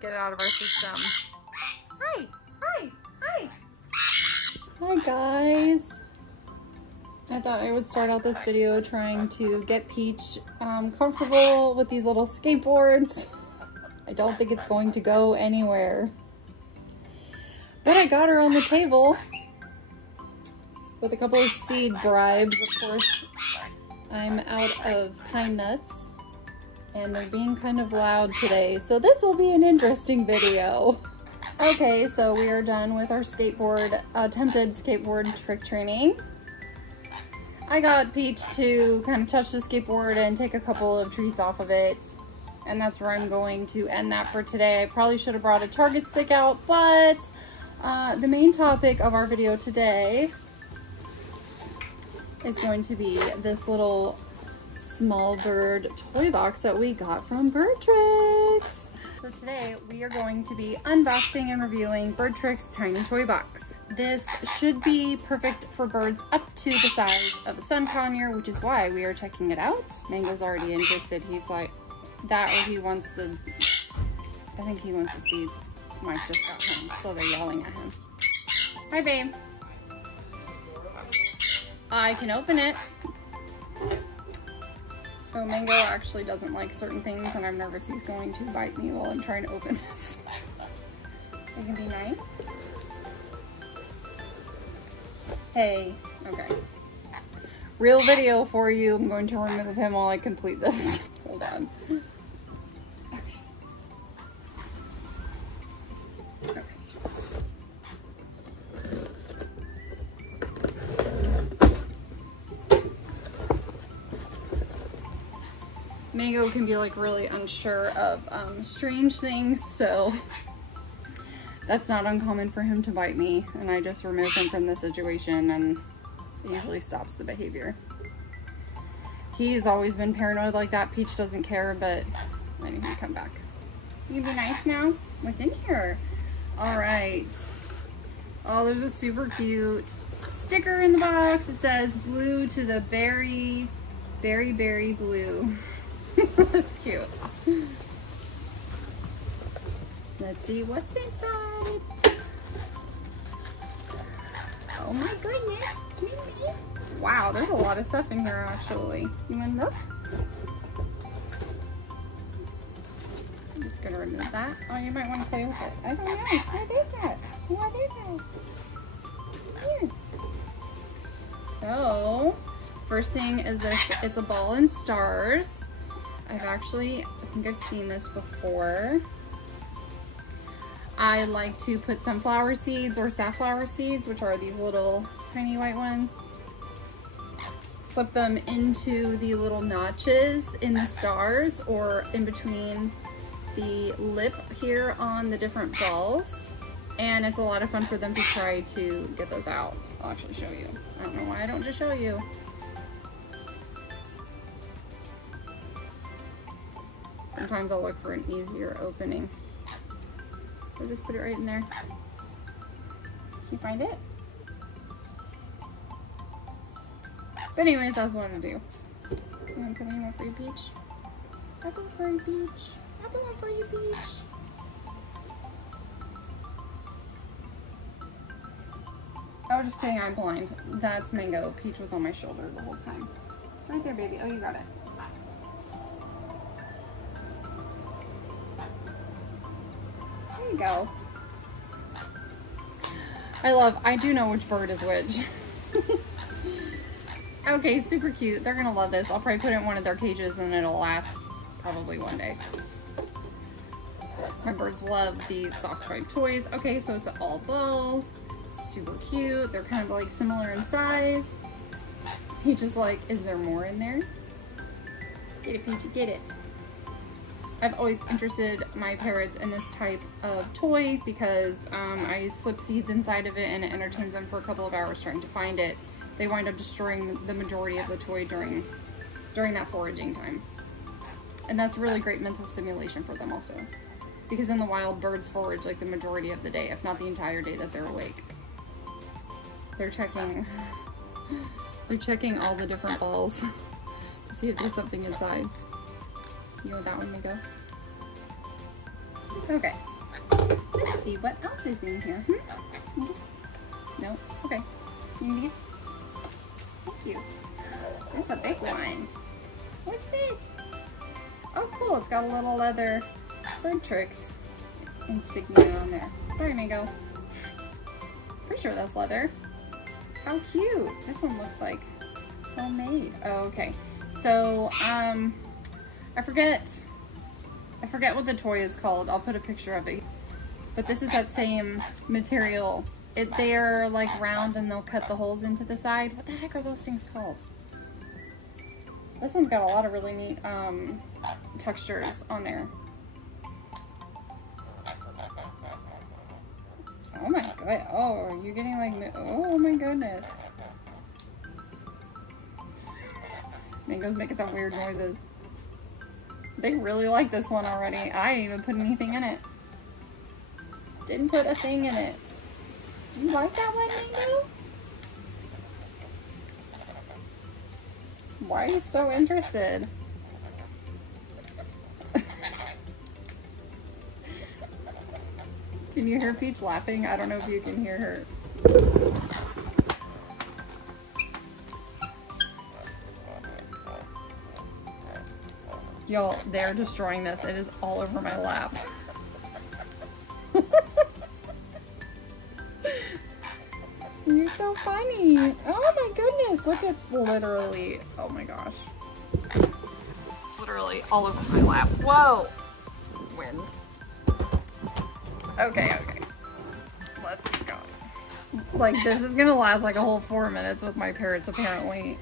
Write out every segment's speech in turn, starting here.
get it out of our system. Hi, hi, hi. Hi guys. I thought I would start out this video trying to get Peach comfortable with these little skateboards. I don't think it's going to go anywhere. But I got her on the table with a couple of seed bribes. Of course, I'm out of pine nuts and they're being kind of loud today, so this will be an interesting video. Okay, so we are done with our attempted skateboard trick training. I got Peach to kind of touch the skateboard and take a couple of treats off of it. And that's where I'm going to end that for today. I probably should have brought a target stick out, but the main topic of our video today is going to be this little small bird toy box that we got from Birdtricks. So today we are going to be unboxing and reviewing Birdtricks tiny toy box. This should be perfect for birds up to the size of a Sun Conure, which is why we are checking it out. Mango's already interested. He's like that, or he wants the, I think he wants the seeds. Mike just got home, so they're yelling at him. Hi, babe. I can open it. So Mango actually doesn't like certain things, and I'm nervous he's going to bite me while I'm trying to open this. It can be nice. Hey, okay. Real video for you. I'm going to remove him while I complete this. Hold on. Okay. Okay. Mango can be like really unsure of strange things, so that's not uncommon for him to bite me, and I just remove him from the situation and it usually stops the behavior. He's always been paranoid like that. Peach doesn't care, but I need him to come back. You be nice now? What's in here? All right. Oh, there's a super cute sticker in the box. It says blue to the berry blue. That's cute. Let's see what's inside. Oh my goodness. Wow, there's a lot of stuff in here actually. You want to look? I'm just going to remove that. Oh, you might want to play with it. I don't know. What is it? What is it? Here. So, first thing is this. It's a ball and stars. I think I've seen this before. I like to put sunflower seeds or safflower seeds, which are these little tiny white ones. Slip them into the little notches in the stars or in between the lip here on the different balls. And it's a lot of fun for them to try to get those out. I'll actually show you. I don't know why I don't just show you. Sometimes I'll look for an easier opening. So just put it right in there. Can you find it? But anyways, that's what I'm gonna do. I'm gonna put in one for you, Peach. Apple for you, Peach. Apple for you, Peach. Oh, just kidding, I'm blind. That's Mango. Peach was on my shoulder the whole time. It's right there, baby. Oh, you got it. There you go. I do know which bird is which. Okay, super cute. They're gonna love this. I'll probably put it in one of their cages and it'll last probably one day. My birds love these soft toy toys. Okay, so it's all balls. Super cute. They're kind of like similar in size. He just like, is there more in there? Get it, Peachy, get it. I've always interested my parrots in this type of toy because I slip seeds inside of it and it entertains them for a couple of hours trying to find it. They wind up destroying the majority of the toy during that foraging time. And that's really great mental stimulation for them also. Because in the wild, birds forage like the majority of the day, if not the entire day that they're awake. They're checking all the different balls to see if there's something inside. You want that one to go? Okay. Let's see what else is in here. No? Okay. These? Thank you. This is a big one. What's this? Oh, cool. It's got a little leather Birdtricks insignia on there. Sorry, Mango. Pretty sure that's leather. How cute. This one looks like homemade. Oh, okay. So, I forget what the toy is called. I'll put a picture of it. But this is that same material. They're like round and they'll cut the holes into the side. What the heck are those things called? This one's got a lot of really neat textures on there. Oh my god. Oh, you're getting like, oh my goodness. Mango's making some weird noises. They really like this one already. I didn't even put anything in it. Didn't put a thing in it. Do you like that one, Mango? Why are you so interested? Can you hear Peach laughing? I don't know if you can hear her. Y'all, they're destroying this. It is all over my lap. You're so funny. Oh my goodness. Look, it's literally, oh my gosh. It's literally all over my lap. Whoa. Wind. Okay, okay. Let's keep going. Like, this is gonna last like a whole 4 minutes with my parrots, apparently.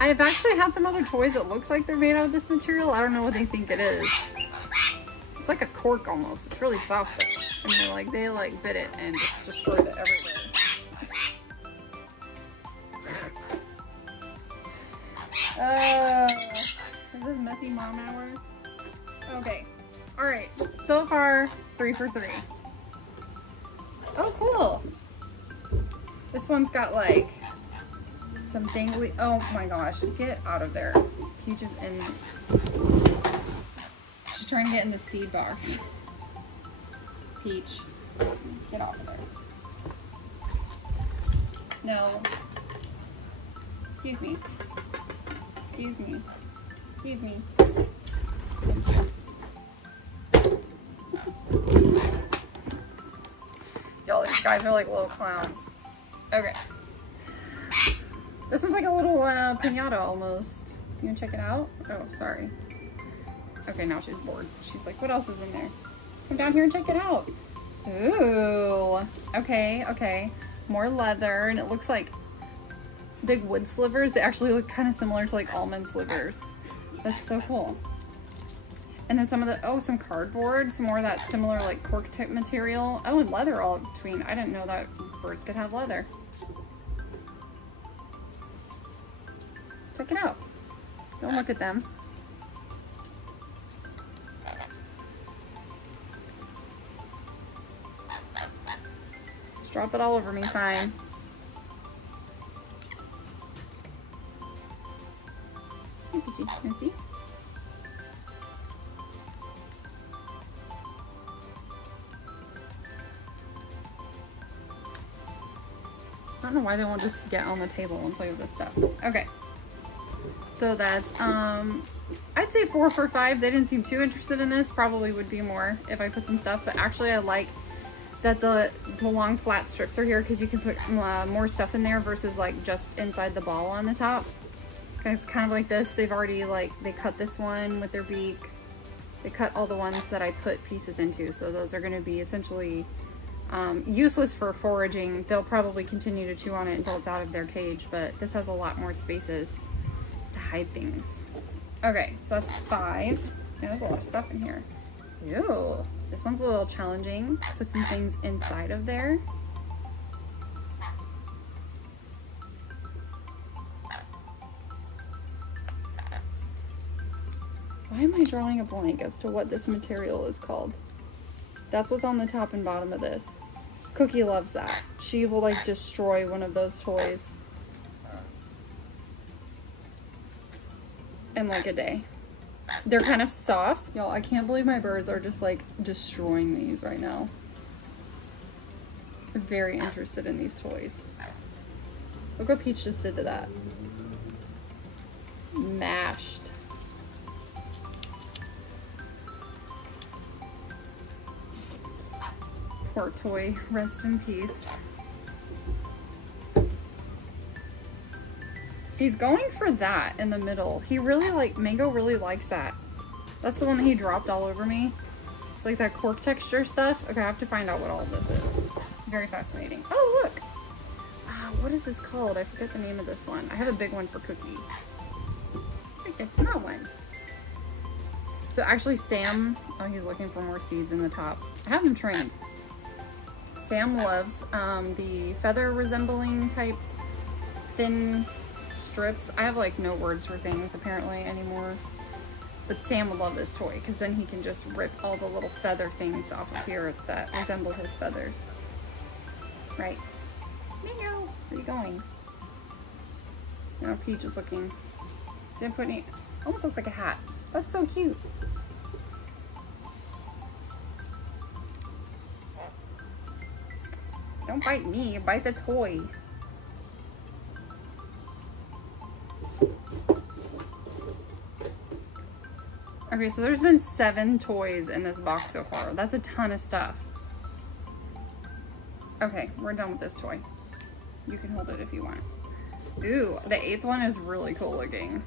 I've actually had some other toys that looks like they're made out of this material. I don't know what they think it is. It's like a cork almost. It's really soft though. And they like bit it and just destroyed it everywhere. Is this messy mom hour? Okay. Alright. So far, 3 for 3. Oh, cool. This one's got like some dangly. Oh my gosh. Get out of there. Peach is in. She's trying to get in the seed box. Peach. Get off of there. No. Excuse me. Excuse me. Excuse me. Y'all, these guys are like little clowns. Okay. This one's like a little piñata almost. You wanna check it out? Oh, sorry. Okay, now she's bored. She's like, what else is in there? Come down here and check it out. Ooh. Okay, okay. More leather, and it looks like big wood slivers. They actually look kind of similar to like almond slivers. That's so cool. And then some of the, oh, some cardboard, some more of that similar like cork type material. Oh, and leather all in between. I didn't know that birds could have leather. Check it out. Don't look at them. Just drop it all over me, fine. Hey, Peachy, can you see? I don't know why they won't just get on the table and play with this stuff. Okay. So that's, I'd say 4 for 5. They didn't seem too interested in this. Probably would be more if I put some stuff. But actually I like that the long flat strips are here because you can put more stuff in there versus like just inside the ball on the top. It's kind of like this. They've already they cut this one with their beak. They cut all the ones that I put pieces into. So those are going to be essentially useless for foraging. They'll probably continue to chew on it until it's out of their cage, but this has a lot more spaces to hide things. Okay, so that's 5. Yeah, there's a lot of stuff in here. Ew, this one's a little challenging. Put some things inside of there. Why am I drawing a blank as to what this material is called? That's what's on the top and bottom of this. Cookie loves that. She will like destroy one of those toys in like a day. They're kind of soft. Y'all, I can't believe my birds are just like destroying these right now. I'm very interested in these toys. Look what Peach just did to that. Mashed. Poor toy, rest in peace. He's going for that in the middle. He really Mango really likes that. That's the one that he dropped all over me. It's like that cork texture stuff. Okay, I have to find out what all this is. Very fascinating. Oh, look. What is this called? I forget the name of this one. I have a big one for Cookie. It's like a small one. So actually Sam, oh, he's looking for more seeds in the top. I have him trained. Sam loves the feather resembling type thin strips. I have like no words for things apparently anymore. But Sam would love this toy because then he can just rip all the little feather things off of here that resemble his feathers. Right. Mango, where are you going? No, Peach is looking. Didn't put any, almost looks like a hat. That's so cute. Don't bite me, bite the toy. Okay, so there's been 7 toys in this box so far. That's a ton of stuff. Okay, we're done with this toy. You can hold it if you want. Ooh, the 8th one is really cool looking.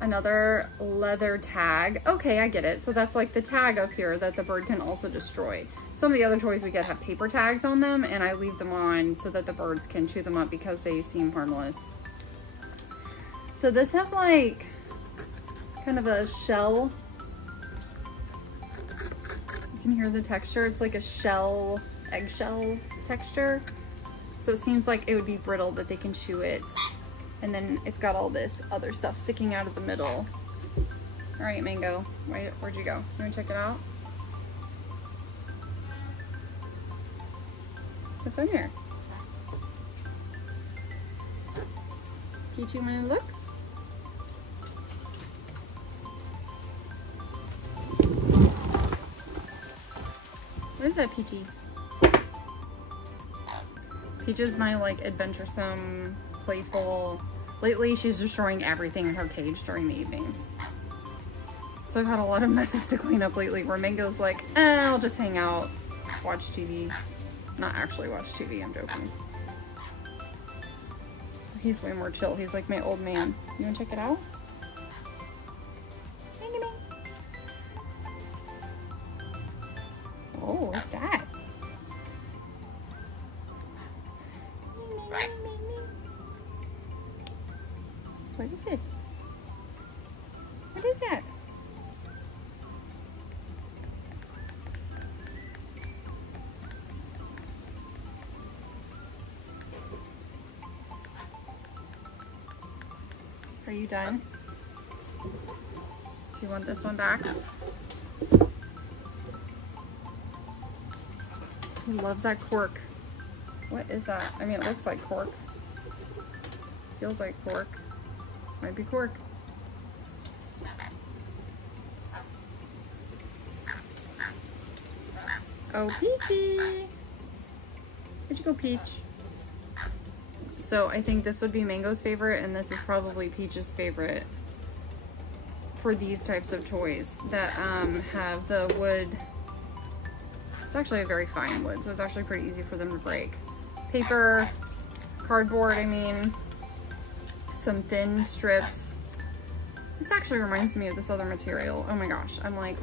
Another leather tag. Okay, I get it. So that's like the tag up here that the bird can also destroy. Some of the other toys we get have paper tags on them, and I leave them on so that the birds can chew them up because they seem harmless. So this has like kind of a shell. You can hear the texture. It's like a shell, eggshell texture. So it seems like it would be brittle, that they can chew it. And then it's got all this other stuff sticking out of the middle. All right, Mango, where'd you go? You wanna check it out? What's in there? Peachy, wanna look? What is that, Peachy? Peach is my like adventuresome, playful. Lately, she's destroying everything in her cage during the evening. So I've had a lot of messes to clean up lately where Mango's like, I'll just hang out, watch TV. Not actually watch TV, I'm joking. He's way more chill. He's like my old man. You wanna check it out? Oh, what's that? What is this? What is that? Are you done? Do you want this one back? He loves that cork. What is that? I mean, it looks like cork. Feels like cork. Might be cork. Oh, Peachy! Where'd you go, Peach? So I think this would be Mango's favorite, and this is probably Peach's favorite for these types of toys that have the wood. It's actually a very fine wood, so it's actually pretty easy for them to break. Paper, cardboard, I mean, some thin strips. This actually reminds me of this other material. Oh my gosh, I'm like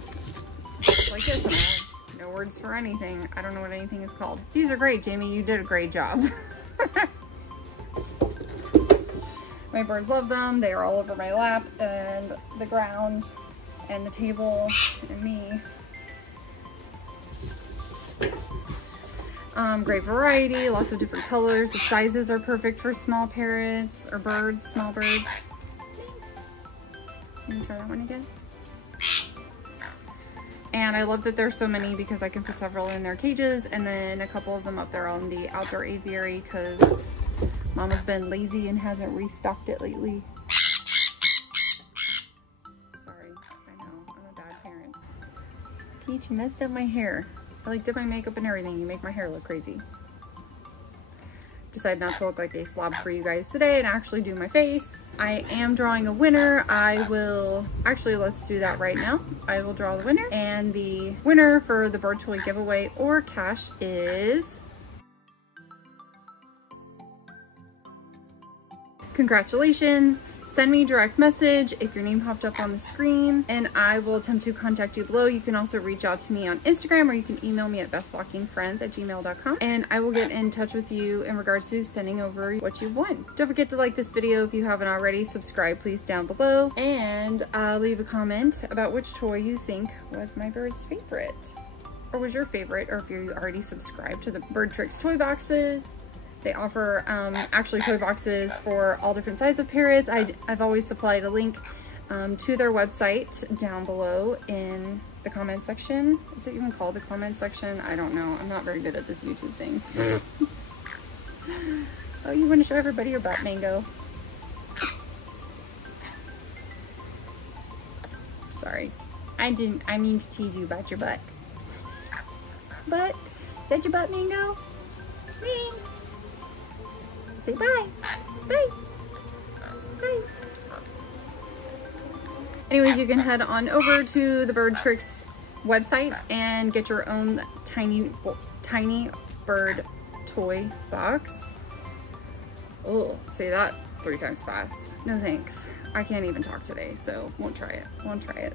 this, and I have no words for anything. I don't know what anything is called. These are great, Jamie. You did a great job. My birds love them. They are all over my lap and the ground and the table and me. Great variety, lots of different colors. The sizes are perfect for small parrots or birds, small birds. Can you try that one again? And I love that there's so many because I can put several in their cages and then a couple of them up there on the outdoor aviary because Mama's been lazy and hasn't restocked it lately. Peach, you messed up my hair. I like did my makeup and everything. You make my hair look crazy. Decided not to look like a slob for you guys today and actually do my face. I am drawing a winner. Actually, let's do that right now. I will draw the winner, and the winner for the bird toy giveaway or cash is... Congratulations. Send me a direct message if your name popped up on the screen, and I will attempt to contact you below. You can also reach out to me on Instagram, or you can email me at bestflockingfriends@gmail.com, and I will get in touch with you in regards to sending over what you've won. Don't forget to like this video if you haven't already. Subscribe please down below, and leave a comment about which toy you think was my bird's favorite, or was your favorite, or if you already subscribed to the Birdtricks toy boxes. They offer actually toy boxes for all different sizes of parrots. I've always supplied a link to their website down below in the comment section. Is it even called the comment section? I don't know. I'm not very good at this YouTube thing. Oh, you want to show everybody your butt, Mango? Sorry. I mean to tease you about your butt. Butt? Is that your butt, Mango? Me. Say bye. Bye. Bye. Anyways, you can head on over to the Birdtricks website and get your own tiny bird toy box. Oh, say that 3 times fast. No thanks. I can't even talk today, so won't try it.